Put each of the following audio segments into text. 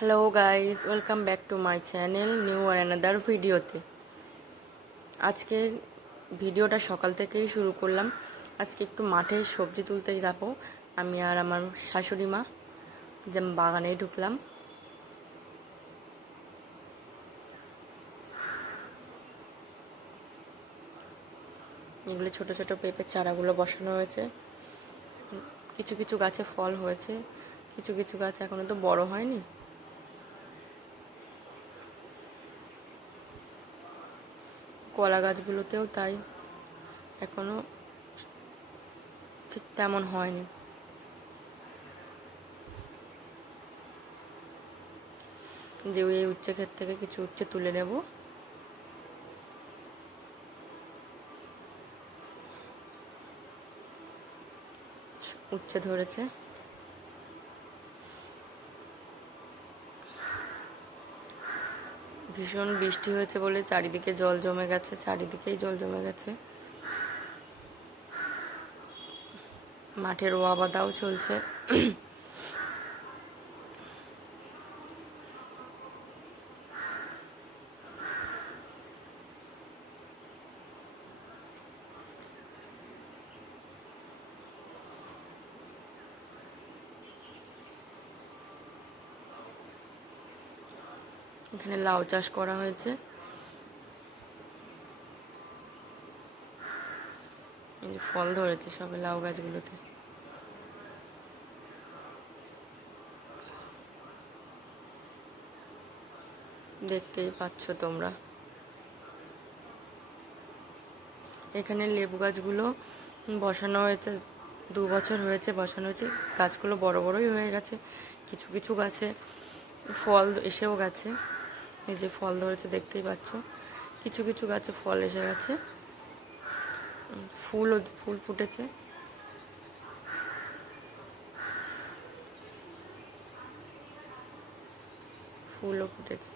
Hello guys, welcome back to my channel new আর another ভিডিওতে। আজকের ভিডিওটা সকাল থেকেই শুরু করলাম। আজকে একটু মাঠে সবজি তুলতে যাব। আমি আর আমার শাশুড়ি মা যে বাগানেই ঢুকলাম। এগুলো ছোট ছোট পেঁপের চারাগুলো বসানো হয়েছে। কিছু কিছু গাছে ফল হয়েছে, কিছু কিছু গাছ এখনো তো বড় হয়নি। কলা গাছগুলোতেও তাই, এখনো ঠিক তেমন হয়নি। যে ওই উচ্ছে ক্ষেত থেকে কিছু উচ্ছে তুলে নেব। উচ্ছে ধরেছে। ভীষণ বৃষ্টি হয়েছে বলে চারিদিকে জল জমে গেছে, চারিদিকেই জল জমে গেছে। মাঠে রোয়া বাঁধাও চলছে। এখানে লাউ চাষ করা হয়েছে। এই যে ফল ধরেছে সবে লাউ গাছগুলোতে। দেখতেই পাচ্ছ তোমরা। এখানে লেবু গাছগুলো বসানো হয়েছে, 2 বছর হয়েছে বসানো হয়েছে। গাছগুলো বড় বড়ই হয়ে গেছে। কিছু কিছু গাছে ফল এসেও গেছে। এই যে ফল ধরেছে দেখতেই পাচ্ছ। কিছু কিছু গাছে ফল এসে গেছে, ফুল ফুটেছে। ফুলও ফুটেছে।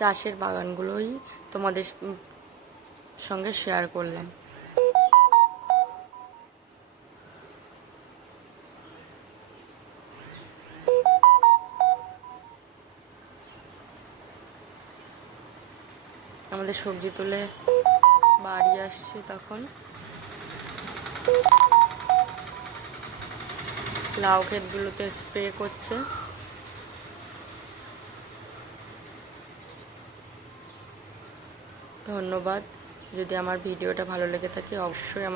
চাষের বাগানগুলোই তোমাদের সঙ্গে শেয়ার করলাম। আমাদের সবজি তুলে বাড়ি আসছে, তখন লাউ ক্ষেতগুলোতে স্প্রে করছে। ধন্যবাদ। যদি আমার ভিডিওটা ভালো লেগে থাকে অবশ্যই আমার